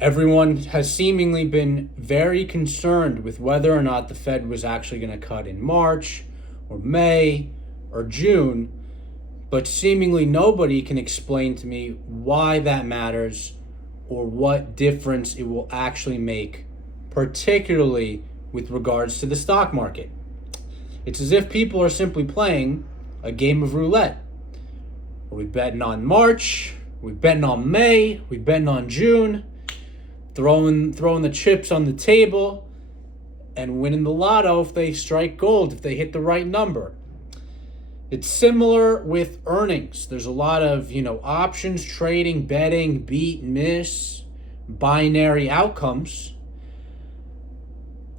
Everyone has seemingly been very concerned with whether or not the Fed was actually going to cut in March or May or June, but seemingly nobody can explain to me why that matters or what difference it will actually make, particularly with regards to the stock market. It's as if people are simply playing a game of roulette. Are we betting on March? Are we betting on May? Are we betting on June? Throwing the chips on the table and winning the lotto if they strike gold, if they hit the right number. It's similar with earnings. There's a lot of, options trading, betting, beat, miss, binary outcomes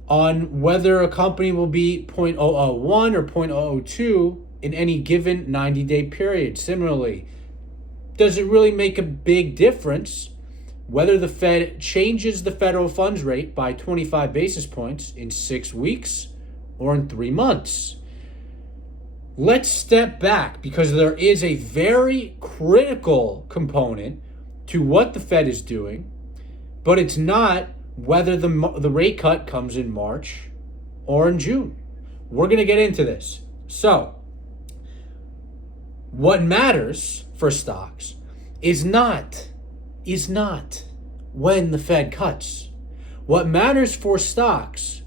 on whether a company will be 0.001 or 0.002 in any given 90-day period. Similarly, does it really make a big difference whether the Fed changes the federal funds rate by 25 basis points in 6 weeks or in 3 months? Let's step back because there is a very critical component to what the Fed is doing, but it's not whether the rate cut comes in March or in June. We're going to get into this. So, what matters for stocks is not when the Fed cuts. What matters for stocks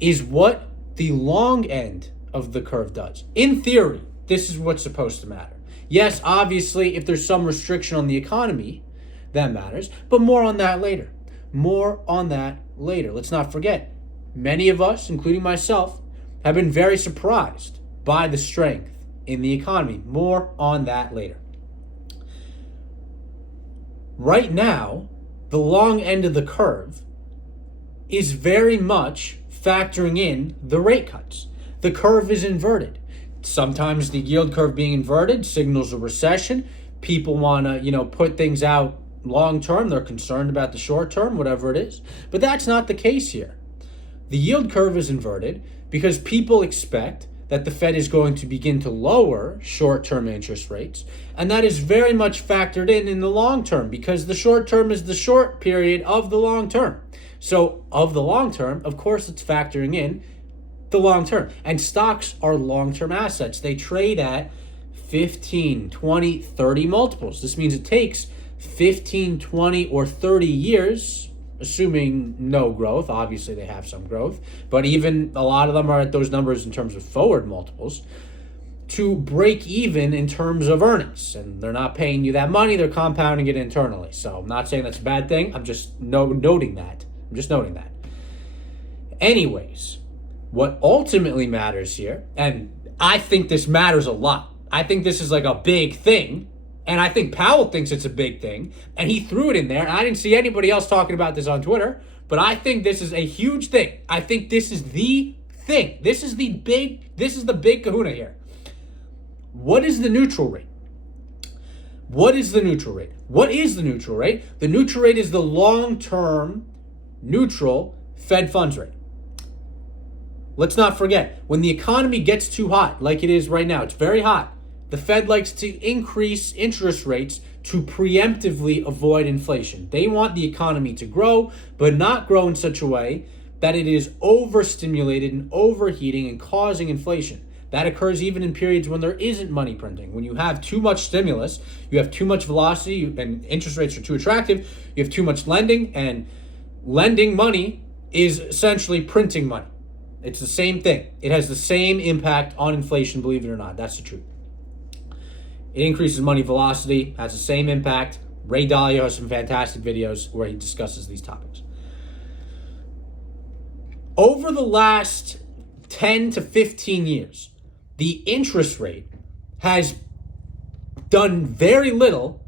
is what the long end of the curve does. In theory, this is what's supposed to matter. Yes, obviously, if there's some restriction on the economy, that matters, but more on that later. Let's not forget, many of us, including myself, have been very surprised by the strength in the economy. More on that later. Right now, the long end of the curve is very much factoring in the rate cuts. The curve is inverted. Sometimes the yield curve being inverted signals a recession. People want to, put things out long term. They're concerned about the short term, whatever it is. But that's not the case here. The yield curve is inverted because people expect that the Fed is going to begin to lower short-term interest rates, and that is very much factored in the long term because the short term is the short period of the long term. So of the long term, of course, it's factoring in the long term. And stocks are long-term assets. They trade at 15, 20, 30 multiples. This means it takes 15, 20, or 30 years, assuming no growth. Obviously, they have some growth, but even a lot of them are at those numbers in terms of forward multiples to break even in terms of earnings. And they're not paying you that money. They're compounding it internally. So I'm not saying that's a bad thing. I'm just noting that. Anyways, what ultimately matters here, and I think this matters a lot. I think this is like a big thing. And I think Powell thinks it's a big thing. And he threw it in there. And I didn't see anybody else talking about this on Twitter. But I think this is a huge thing. I think this is the thing. This is the big kahuna here. What is the neutral rate? What is the neutral rate? The neutral rate is the long-term neutral Fed funds rate. Let's not forget, when the economy gets too hot, like it is right now, it's very hot. The Fed likes to increase interest rates to preemptively avoid inflation. They want the economy to grow, but not grow in such a way that it is overstimulated and overheating and causing inflation. That occurs even in periods when there isn't money printing. When you have too much stimulus, you have too much velocity, and interest rates are too attractive, you have too much lending, and lending money is essentially printing money. It's the same thing. It has the same impact on inflation, believe it or not. That's the truth. It increases money velocity, has the same impact. Ray Dalio has some fantastic videos where he discusses these topics. Over the last 10 to 15 years, the interest rate has done very little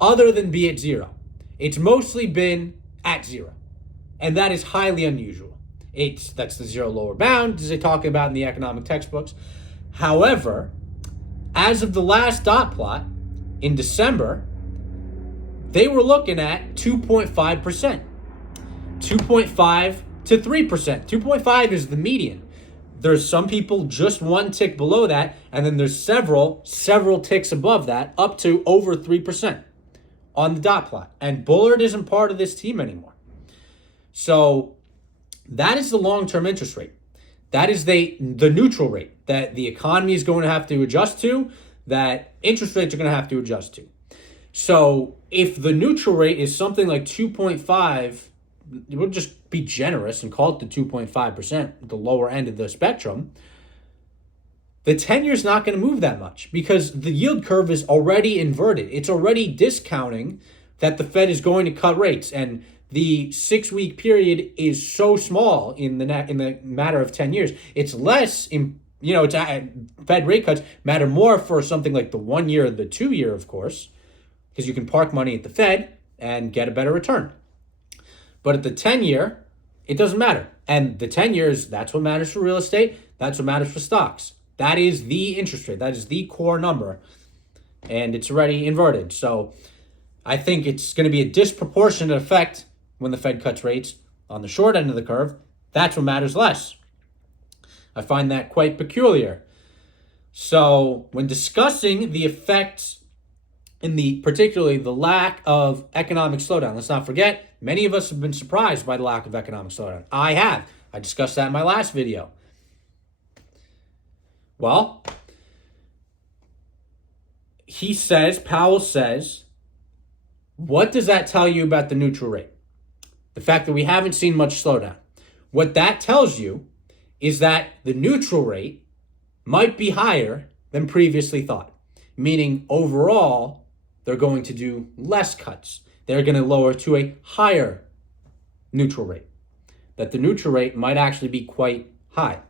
other than be at zero. It's mostly been at zero, and that is highly unusual. That's the zero lower bound, as they talk about in the economic textbooks. However, as of the last dot plot in December, they were looking at 2.5%. 2.5 to 3%. 2.5 is the median. There's some people just one tick below that, and then there's several ticks above that, up to over 3%. on the dot plot. And Bullard isn't part of this team anymore. So that is the long-term interest rate. That is the neutral rate that the economy is going to have to adjust to, that interest rates are going to have to adjust to. So if the neutral rate is something like 2.5, we'll just be generous and call it the 2.5%, the lower end of the spectrum, the 10-year is not going to move that much because the yield curve is already inverted. It's already discounting that the Fed is going to cut rates, and the 6-week period is so small in the matter of 10 years. It's less, Fed rate cuts matter more for something like the 1 year or the 2 year, of course, because you can park money at the Fed and get a better return. But at the 10-year, it doesn't matter. And the 10 years, that's what matters for real estate. That's what matters for stocks. That is the interest rate. That is the core number. And it's already inverted. So I think it's going to be a disproportionate effect when the Fed cuts rates on the short end of the curve. That's what matters less. I find that quite peculiar. So when discussing the effects in particularly the lack of economic slowdown, let's not forget, many of us have been surprised by the lack of economic slowdown. I have. I discussed that in my last video. Well, Powell says, what does that tell you about the neutral rate? The fact that we haven't seen much slowdown. What that tells you is that the neutral rate might be higher than previously thought, meaning overall, they're going to do less cuts. They're going to lower to a higher neutral rate. That the neutral rate might actually be quite high.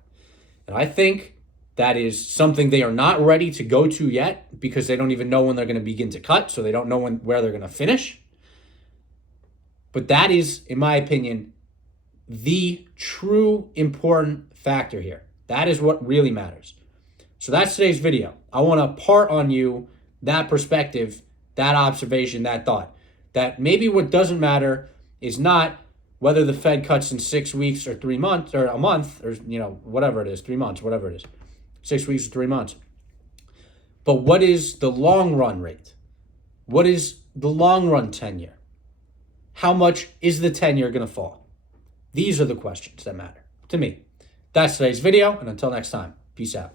And I think that is something they are not ready to go to yet because they don't even know when they're going to begin to cut, so they don't know where they're going to finish. But that is, in my opinion, the true important factor here. That is what really matters. So that's today's video. I want to impart on you that perspective, that observation, that thought. That maybe what doesn't matter is not whether the Fed cuts in 6 weeks or 3 months or a month or, whatever it is, 3 months, whatever it is, 6 weeks or 3 months. But what is the long run rate? What is the long run 10-year? How much is the 10-year going to fall? These are the questions that matter to me. That's today's video, and until next time, peace out.